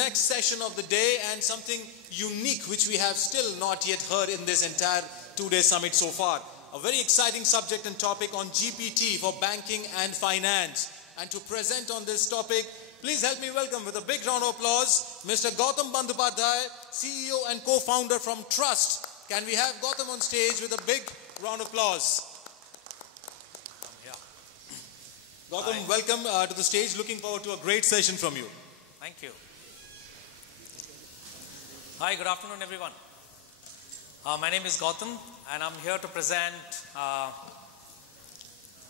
Next session of the day, and something unique which we have still not yet heard in this entire 2-day summit so far. A very exciting subject and topic on GPT for banking and finance. And to present on this topic, please help me welcome with a big round of applause, Mr. Gautam Bandyopadhyay, CEO and co-founder from Trustt. Can we have Gautam on stage with a big round of applause? Gautam, hi. Welcome to the stage. Looking forward to a great session from you. Thank you. Hi, good afternoon everyone. My name is Gautam and I'm here to present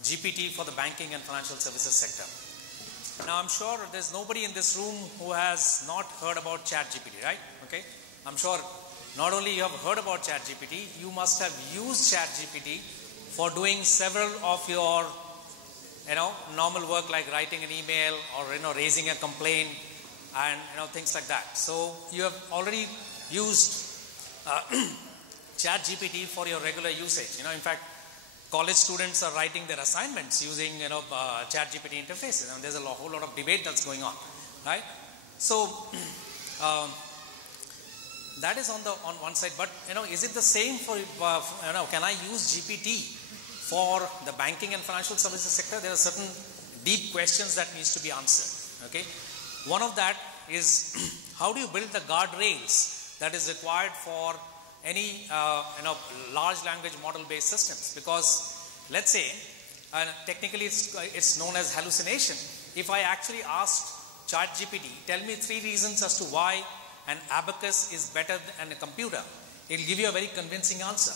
GPT for the banking and financial services sector. Now I'm sure there's nobody in this room who has not heard about ChatGPT, right? Okay. I'm sure not only you have heard about ChatGPT, you must have used ChatGPT for doing several of your normal work like writing an email or raising a complaint and things like that. So you have already used ChatGPT for your regular usage. In fact, college students are writing their assignments using ChatGPT interfaces, and there's a whole lot of debate that's going on, right? So that is on one side. But is it the same for can I use GPT for the banking and financial services sector? There are certain deep questions that needs to be answered. Okay, one of that is how do you build the guardrails that is required for any large language model based systems? Because let's say technically it's known as hallucination. If I actually asked ChatGPT, tell me 3 reasons as to why an abacus is better than a computer, it'll give you a very convincing answer,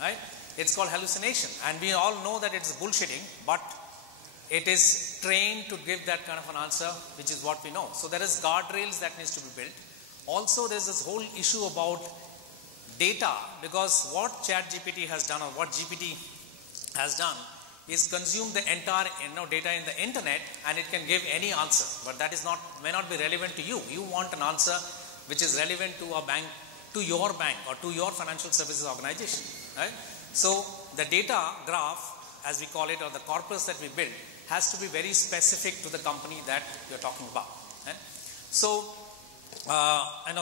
right? It's called hallucination, and we all know that it's bullshitting, but it is trained to give that kind of an answer, which is what we know. So there is guardrails that needs to be built. Also, there's this whole issue about data, because what ChatGPT has done, or what GPT has done, is consume the entire data in the internet, and it can give any answer. But that is may not be relevant to you. You want an answer which is relevant to a bank, to your bank, or to your financial services organization, right? So the data graph, as we call it, or the corpus that we build, has to be very specific to the company that you're talking about. Right? So,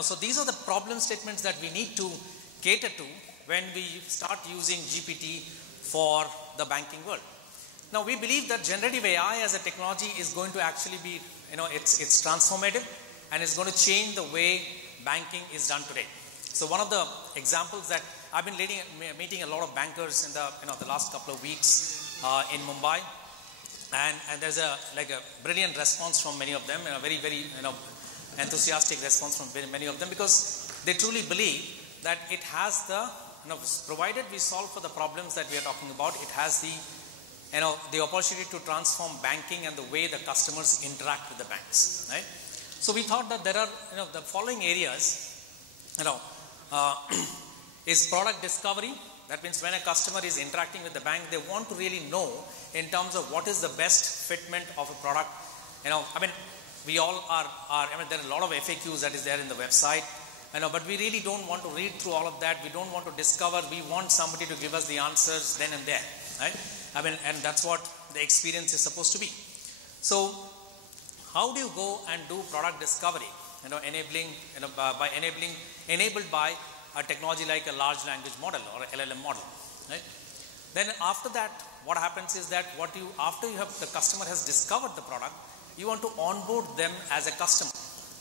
so these are the problem statements that we need to cater to when we start using GPT for the banking world. Now, we believe that generative AI as a technology is going to actually be, it's transformative, and it's going to change the way banking is done today. So one of the examples that I've been meeting a lot of bankers in the last couple of weeks in Mumbai, and there's a brilliant response from many of them, and a very enthusiastic response from many of them, because they truly believe that it has the provided we solve for the problems that we are talking about, it has the opportunity to transform banking and the way the customers interact with the banks, right? So we thought that there are the following areas. Is product discovery. That means when a customer is interacting with the bank, they want to really know in terms of what is the best fitment of a product. We all are there are a lot of FAQs that is there in the website, but we really don't want to read through all of that. We don't want to discover. We want somebody to give us the answers then and there, right? And that's what the experience is supposed to be. So how do you go and do product discovery? Enabled by a technology like a large language model or LLM model, right? Then after that, what happens is that after the customer has discovered the product, you want to onboard them as a customer,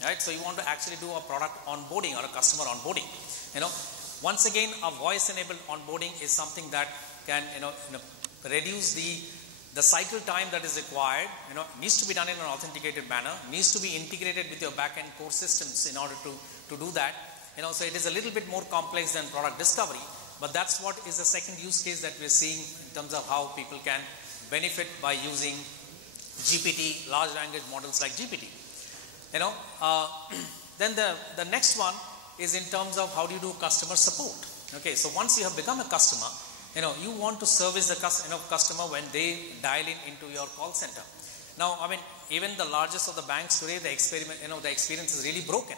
right? So you want to actually do a product onboarding or a customer onboarding. Once again, a voice-enabled onboarding is something that can reduce the cycle time that is required. Needs to be done in an authenticated manner, needs to be integrated with your back-end core systems in order to do that. So it is a little bit more complex than product discovery, but that's what is the second use case that we're seeing in terms of how people can benefit by using GPT, large language models like GPT. Then the next one is in terms of how do you do customer support. Okay, so once you have become a customer, you want to service the customer when they dial into your call center. Now, even the largest of the banks today, the experience is really broken.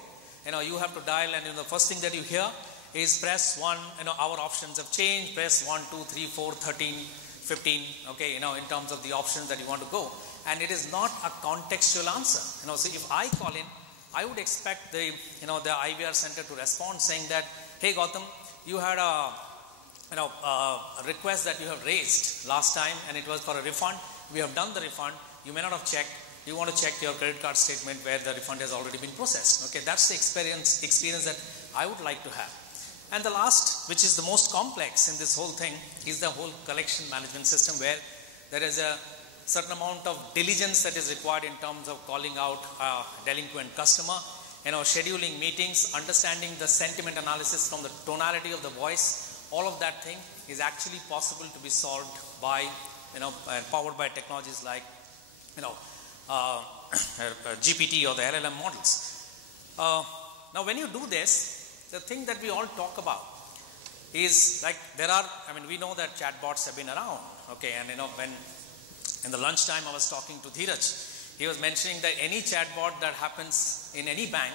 You have to dial, and the first thing that you hear is press 1, our options have changed, press 1, 2, 3, 4, 13, 15, okay, in terms of the options that you want to go. And it is not a contextual answer. So if I call in, I would expect the IVR center to respond saying that, hey Gautam, you had a request that you have raised last time and it was for a refund. We have done the refund. You may not have checked. You want to check your credit card statement where the refund has already been processed. Okay, that's the experience that I would like to have. And the last, which is the most complex in this whole thing, is the whole collection management system, where there is a certain amount of diligence that is required in terms of calling out a delinquent customer, scheduling meetings, understanding the sentiment analysis from the tonality of the voice. All of that thing is actually possible to be solved by, powered by technologies like, GPT or the LLM models. Now, when you do this, the thing that we all talk about is like we know that chatbots have been around. Okay, and when in the lunchtime I was talking to Dheeraj, he was mentioning that any chatbot that happens in any bank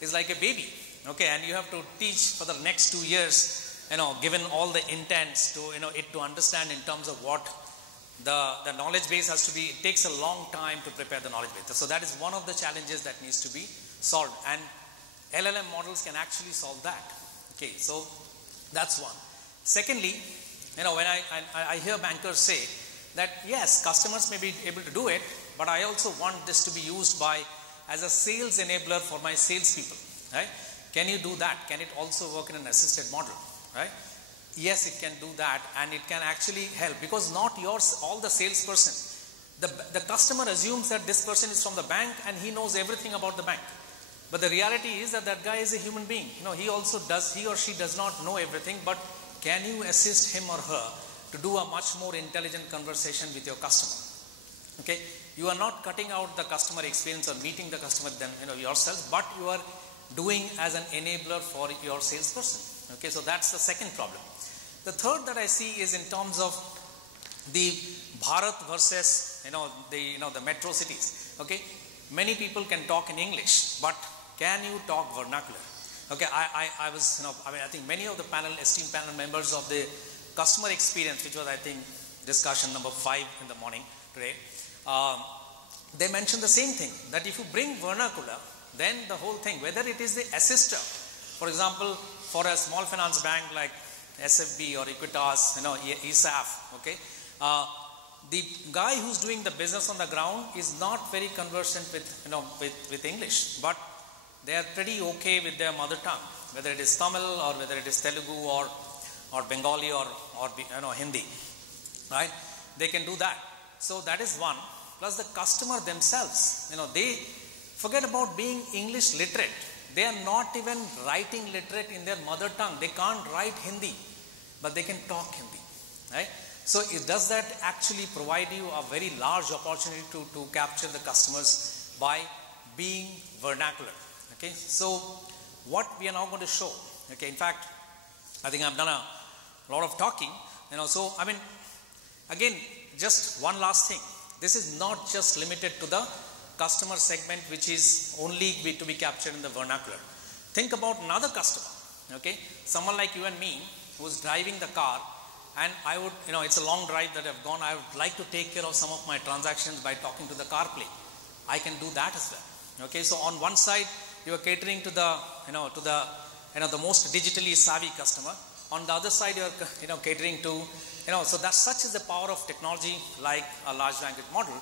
is like a baby. Okay, and you have to teach for the next 2 years, given all the intents to, it to understand in terms of what the knowledge base has to be. It takes a long time to prepare the knowledge base. So that is one of the challenges that needs to be solved, and LLM models can actually solve that. Okay, so that's one. Secondly, when I hear bankers say that yes, customers may be able to do it, but I also want this to be used as a sales enabler for my salespeople. Right? Can you do that? Can it also work in an assisted model? Right? Yes, it can do that, and it can actually help, because not all the salesperson. The customer assumes that this person is from the bank and he knows everything about the bank. But the reality is that guy is a human being. He or she does not know everything, but can you assist him or her to do a much more intelligent conversation with your customer? Okay, you are not cutting out the customer experience or meeting the customer yourself, but you are doing as an enabler for your salesperson. Okay, so that's the second problem. The third that I see is in terms of the Bharat versus the metro cities. Okay, many people can talk in English, but can you talk vernacular? Okay, I think many of the esteemed panel members of the customer experience, which was I think discussion number 5 in the morning today, they mentioned the same thing, that if you bring vernacular, then the whole thing, whether it is the assister, for example, for a small finance bank like SFB or Equitas, ESAF, okay, the guy who's doing the business on the ground is not very conversant with English, but they are pretty okay with their mother tongue, whether it is Tamil or whether it is Telugu or Bengali or Hindi, right? They can do that. So that is one. Plus the customer themselves, they forget about being English literate. They are not even writing literate in their mother tongue. They can't write Hindi, but they can talk Hindi, right? So does that actually provide you a very large opportunity to capture the customers by being vernacular? Okay, so what we are now going to show, okay, in fact, I think I've done a lot of talking, so again, just one last thing. This is not just limited to the customer segment, which is only to be captured in the vernacular. Think about another customer, okay, someone like you and me who's driving the car, and I would, it's a long drive that I've gone. I would like to take care of some of my transactions by talking to the CarPlay. I can do that as well. Okay, so on one side, you are catering to the, the most digitally savvy customer. On the other side, you are, catering to, so that's such is the power of technology like a large language model,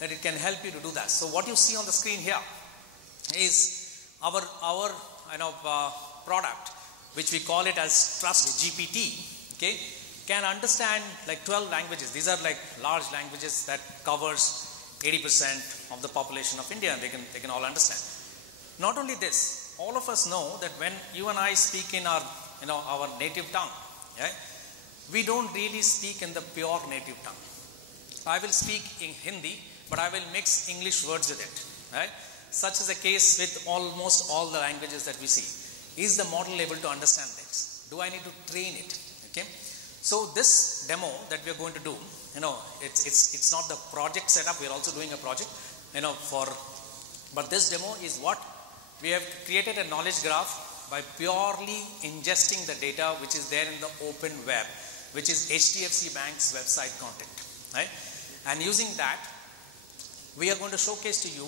that it can help you to do that. So what you see on the screen here is our product, which we call it as Trustt GPT. Okay, can understand like 12 languages. These are like large languages that covers 80% of the population of India, and they can all understand. Not only this, all of us know that when you and I speak in our our native tongue, right, we don't really speak in the pure native tongue. I will speak in Hindi, but I will mix English words with it, right? Such is the case with almost all the languages that we see. Is the model able to understand this? Do I need to train it? Okay. So this demo that we are going to do, it's not the project setup. We are also doing a project, but this demo is what we have created a knowledge graph by purely ingesting the data which is there in the open web, which is HDFC Bank's website content, right? And using that, we are going to showcase to you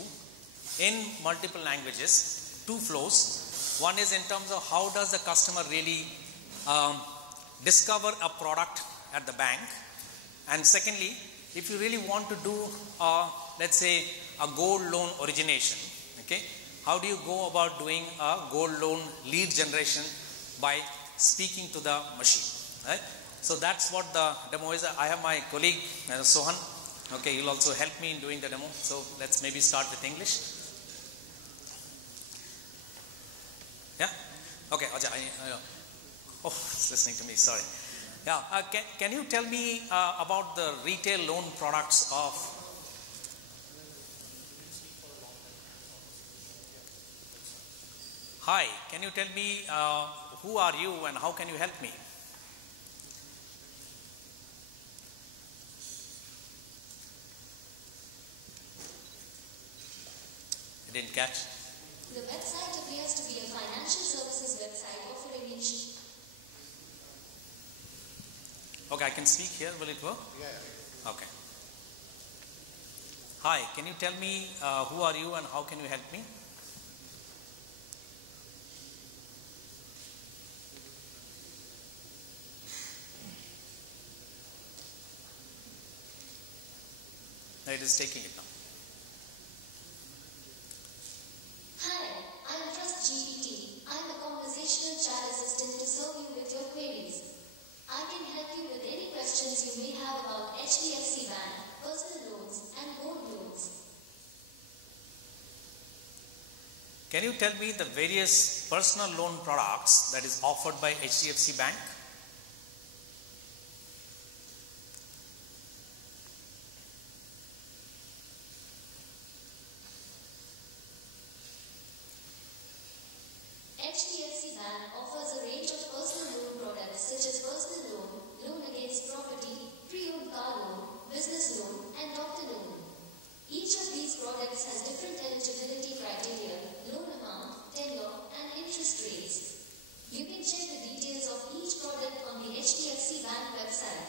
in multiple languages two flows. One is in terms of how does the customer really discover a product at the bank, and secondly, if you really want to do let's say a gold loan origination, okay, how do you go about doing a gold loan lead generation by speaking to the machine, right? So that's what the demo is. I have my colleague Sohan, okay, he'll also help me in doing the demo. So let's maybe start with English. Yeah, okay. Oh, it's listening to me, sorry. Yeah, can you tell me about the retail loan products of Hi, can you tell me who are you and how can you help me? I didn't catch. The website appears to be a financial services website offering Okay, I can speak here. Will it work? Yeah. Okay. Hi, can you tell me who are you and how can you help me? It is taking it now. Hi, I am Trustt GPT. I am a conversational chat assistant to serve you with your queries. I can help you with any questions you may have about HDFC Bank, personal loans, and gold loans. Can you tell me the various personal loan products that is offered by HDFC Bank? HDFC Bank offers a range of personal loan products such as personal loan, loan against property, pre-owned car loan, business loan, and doctor loan. Each of these products has different eligibility criteria, loan amount, tenure, and interest rates. You can check the details of each product on the HDFC Bank website.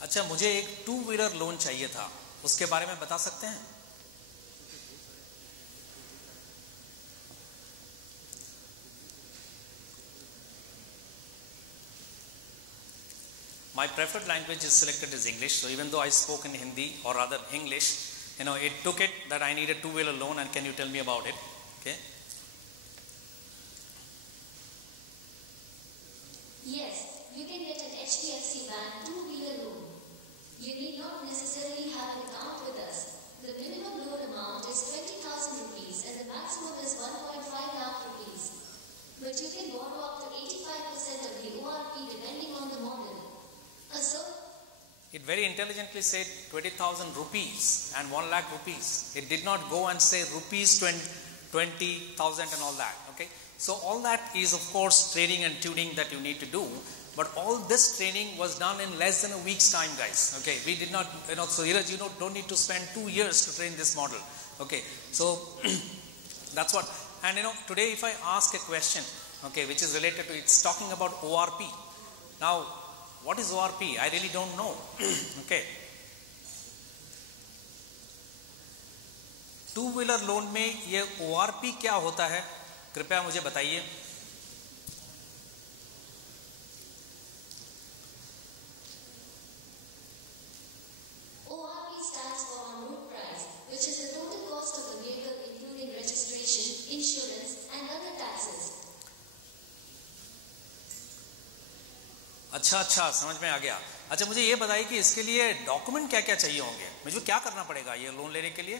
अच्छा, मुझे एक two-wheeler loan चाहिए था, उसके बारे में बता सकते हैं? My preferred language is selected as English, so even though I spoke in Hindi or rather English, it took it that I need a 2-wheeler loan, and can you tell me about it? Okay. Yes, you can get an HDFC Bank 2-wheeler loan. You need not necessarily have an account with us. The minimum loan amount is 20,000 rupees and the maximum is 1.5 lakh rupees. But you can borrow up to 85% of the ORP depending on the model. It very intelligently said 20,000 rupees and 1 lakh rupees. It did not go and say rupees 20,000 and all that. Okay. So all that is of course training and tuning that you need to do. But all this training was done in less than a week's time, guys. Okay. We did not, so Iraj, don't need to spend 2 years to train this model. Okay. So that's what. And today if I ask a question, okay, which is related to, it's talking about ORP. Now, what is ORP? I really don't know. Okay. Two-wheeler loan में ये ORP क्या होता है? कृपया मुझे बताइए. ORP stands for on road price, which is the total cost of the vehicle including registration, insurance, and other taxes. अच्छा, समझ में आ गया. अच्छा, मुझे ये बताइए कि इसके लिए डॉक्यूमेंट क्या क्या चाहिए होंगे, मुझे क्या करना पड़ेगा ये लोन लेने के लिए?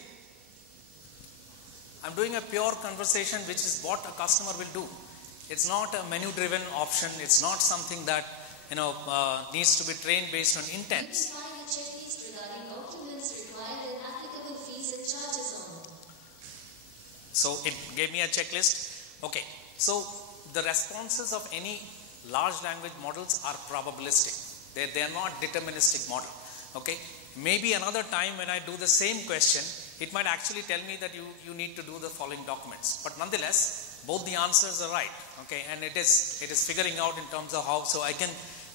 I'm doing a pure conversation, which is what a customer will do. It's not a menu driven option. It's not something that needs to be trained based on intents. You can find a checklist regarding documents required and applicable fees and charges on. So it gave me a checklist. Okay, so the responses of any large language models are probabilistic. They are not deterministic model. Okay, maybe another time when I do the same question, it might actually tell me that you need to do the following documents. But nonetheless, both the answers are right. Okay, and it is figuring out in terms of how. So I can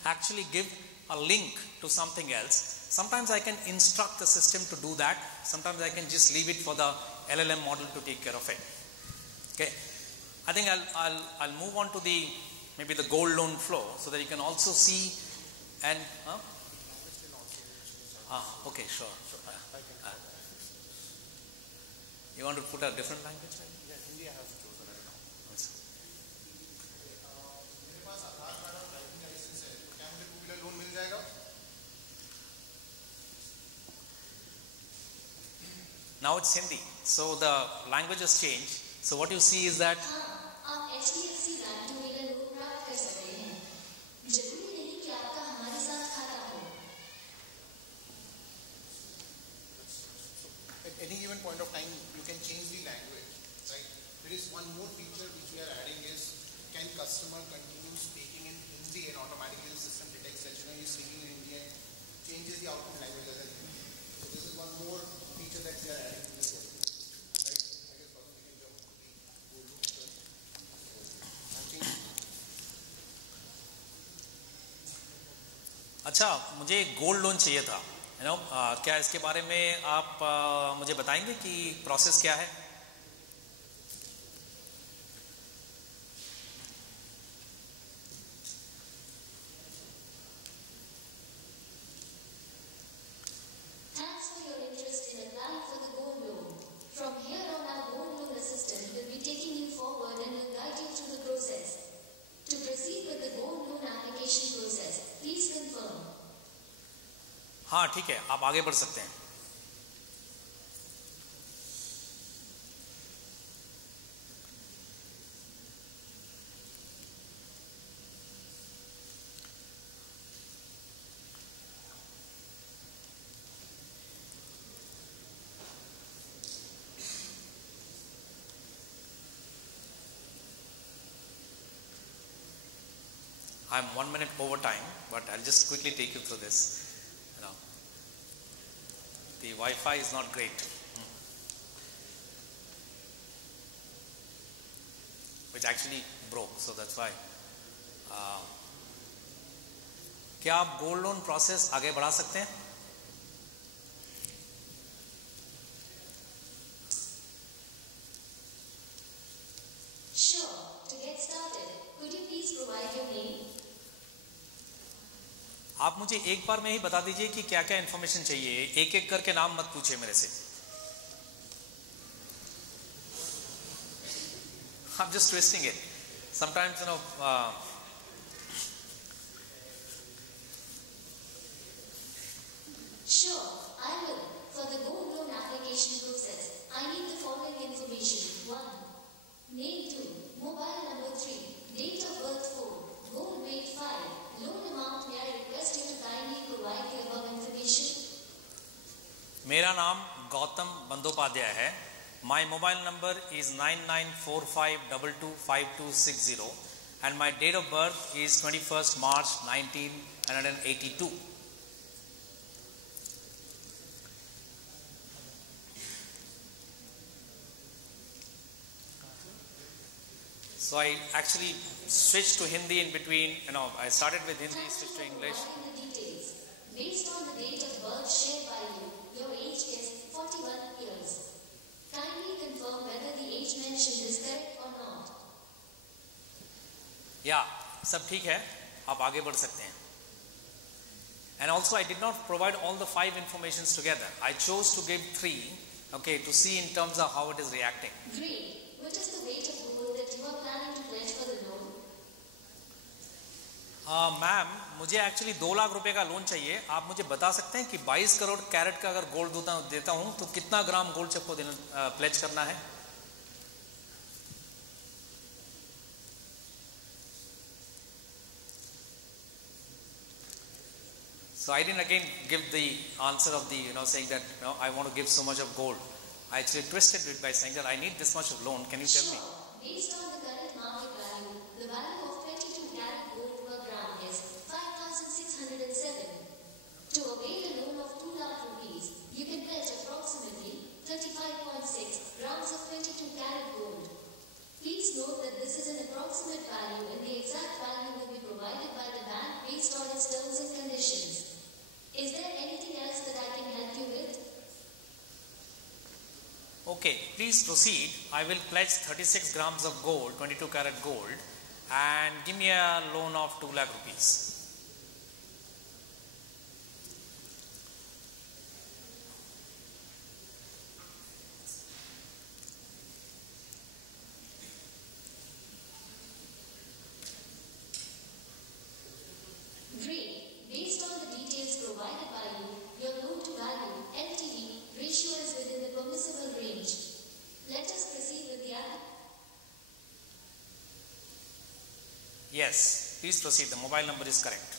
actually give a link to something else. Sometimes I can instruct the system to do that. Sometimes I can just leave it for the LLM model to take care of it. Okay, I think I'll move on to the maybe the gold loan flow so that you can also see and okay, sure. You want to put a different language? Yeah, Hindi I have chosen right now. मेरे पास आधार card और driving licence है, क्या मुझे two wheeler loan मिल जाएगा? Now it's Hindi, so the language has changed. So what you see is that आप HDFC bank two wheeler loan प्राप्त कर सकते हैं। जरूरी नहीं कि आपका हमारे साथ खाता हो। At any given point of time, you can change the language, right? There is one more feature which we are adding is, can customer continue speaking in Hindi and automatically the system detects that you're speaking in Hindi and changes the output language as well. So this is one more feature that we are adding to this one, right? I guess Gautam, we can jump to the gold loan first. I'm changing. अच्छा, मुझे gold loan चाहिए था, क्या इसके बारे में आप मुझे बताएंगे कि प्रोसेस क्या है? Thanks for your interest in applying for the gold loan. From here on, our gold loan assistant will be taking you forward and will guide you through the process. To proceed with the gold loan application process, please confirm. हाँ ठीक है, आप आगे बढ़ सकते हैं. I'm 1 minute over time, but I'll just quickly take you through this. The Wi-Fi is not great, which actually broke, so that's why. क्या आप गोल्ड लोन प्रोसेस आगे बढ़ा सकते हैं? Sure. To get started, could you please provide your name? आप मुझे एक बार में ही बता दीजिए कि क्या क्या इन्फॉर्मेशन चाहिए. एक एक करके नाम मत पूछिए मेरे से. I'm just twisting it. Sometimes, Sure, I will. For the gold loan application process, I need the following information. 1. Name 2. Mobile number 3. Date of birth 4. Gold weight 5. Loan amount, may I request you to kindly provide the above information? मेरा नाम गौतम बंदोपाध्याय है. My mobile number is 9945225260 and my date of birth is 21st March 1982. So I actually switched to Hindi in between, I started with Hindi, switched to English. The details. Based on the date of birth shared by you, your age is 41 years. Kindly confirm whether the age mentioned is correct or not. Yeah, सब ठीक है, आप आगे बढ़ सकते हैं. And also I did not provide all the 5 informations together. I chose to give 3, to see in terms of how it is reacting. Great. What is the weight of gold that you are planning to pledge for the loan? Ma'am, मुझे actually 2 lakh रुपए का loan चाहिए. आप मुझे बता सकते हैं कि 22 करोड़ कैरेट का अगर गोल्ड देता हूं तो कितना ग्राम गोल्ड सबको प्लेज करना है? So I didn't again give the answer of the, saying that, I want to give so much of gold. I actually twisted it by saying that I need this much of loan. Can you tell me? Based on the current market value, the value of 22 karat gold per gram is 5,607. To avail a loan of 2 lakh rupees, you can pledge approximately 35.6 grams of 22 karat gold. Please note that this is an approximate value and the exact value will be provided by the bank based on its terms and conditions. Is there anything else that I can help you with? Okay, please proceed. I will pledge 36 grams of gold, 22 karat gold, and give me a loan of 2 lakh rupees. Great. Based on the details provided by you, your loan to value LTV ratio is within the permissible range. Let us proceed with the app. Yes, please proceed. The mobile number is correct.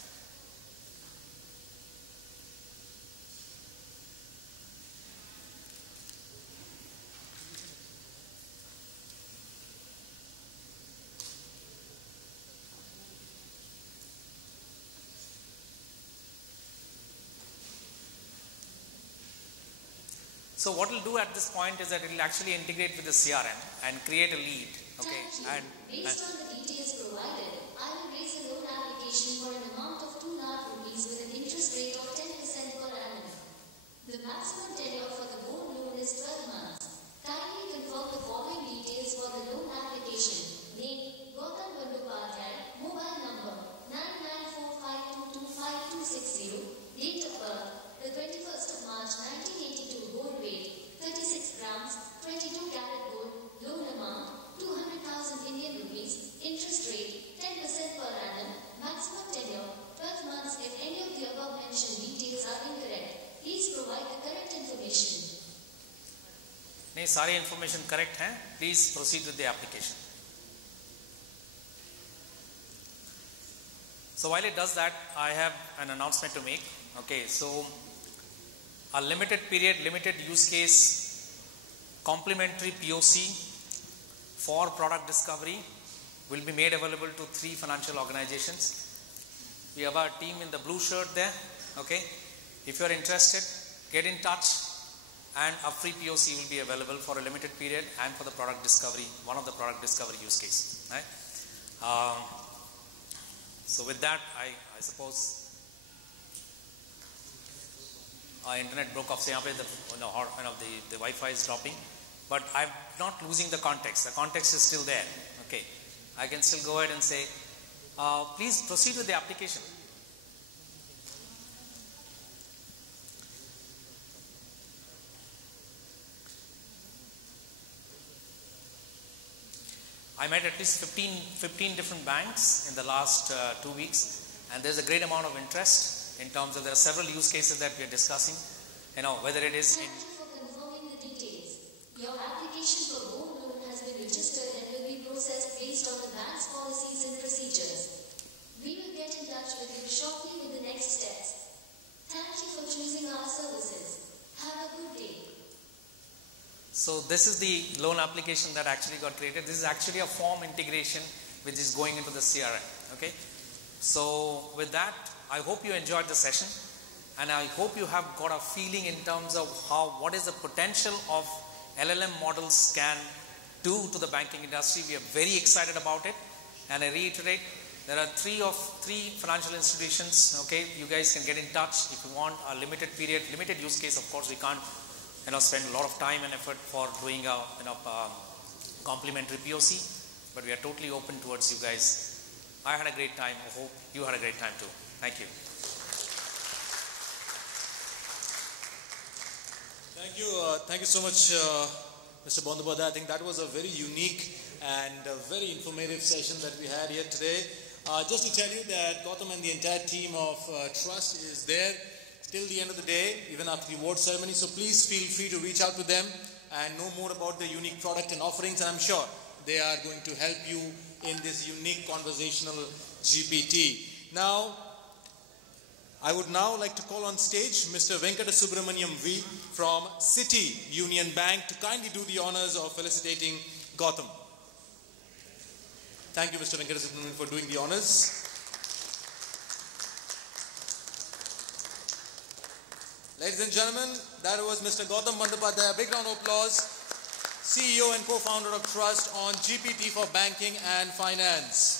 So what we'll do at this point is that it will actually integrate with the CRM and create a lead. Okay, Thank you. Based on the details provided, I will raise a loan application for an amount of 2 lakh rupees with an interest rate of 10% per annum. The maximum tenure for the gold loan is 12 months. Kindly confirm the following details for the loan application. Name, Gautam Bandyopadhyay, mobile number 9945225260, date of birth, the 21st of March 1982, gold weight 36 grams, 22 karat gold, loan amount 200,000 Indian rupees, interest rate 10% per annum, maximum tenure 12 months. If any of the above mentioned details are incorrect, please provide the correct information. नहीं, सारी information correct है. Please proceed with the application. So while it does that, I have an announcement to make. Okay, so a limited period, limited use case, complimentary POC for product discovery will be made available to 3 financial organizations. We have our team in the blue shirt there. Okay, if you are interested, get in touch, and a free POC will be available for a limited period and for the product discovery, one of the product discovery use case. Right? So with that, I suppose our internet broke off. So यहाँ पे the Wi-Fi is dropping, but I'm not losing the context. The context is still there. Okay, I can still go ahead and say, please proceed with the application. I met at least 15 different banks in the last 2 weeks, and there's a great amount of interest in terms of there are several use cases that we are discussing. Whether it is in. Thank you for confirming the details. Your application for gold loan has been registered and will be processed based on the bank's policies and procedures. We will get in touch with you shortly with the next steps. Thank you for choosing our services. Have a good day. So this is the loan application that actually got created. This is actually a form integration which is going into the CRM. Okay. So with that, I hope you enjoyed the session, and I hope you have got a feeling in terms of what is the potential of LLM models can do to the banking industry. We are very excited about it, and I reiterate, there are three financial institutions. Okay, you guys can get in touch if you want a limited period, limited use case. Of course, we can't spend a lot of time and effort for doing a complimentary POC, but we are totally open towards you guys. I had a great time. I hope you had a great time too. Thank you. Thank you so much, Mr. Bandyopadhyay. I think that was a very unique and very informative session that we had here today. Just to tell you that Gautam and the entire team of Trustt is there till the end of the day, even after the award ceremony. So please feel free to reach out to them and know more about the unique product and offerings. And I'm sure they are going to help you in this unique conversational GPT. Now, I would now like to call on stage Mr. Venkata Subramaniam V from City Union Bank to kindly do the honors of felicitating Gautam. Thank you, Mr. Venkata Subramaniam, for doing the honors. Ladies and gentlemen, that was Mr. Gautam Bandyopadhyay. A big round of applause. CEO and co-founder of Trustt on GPT for banking and finance.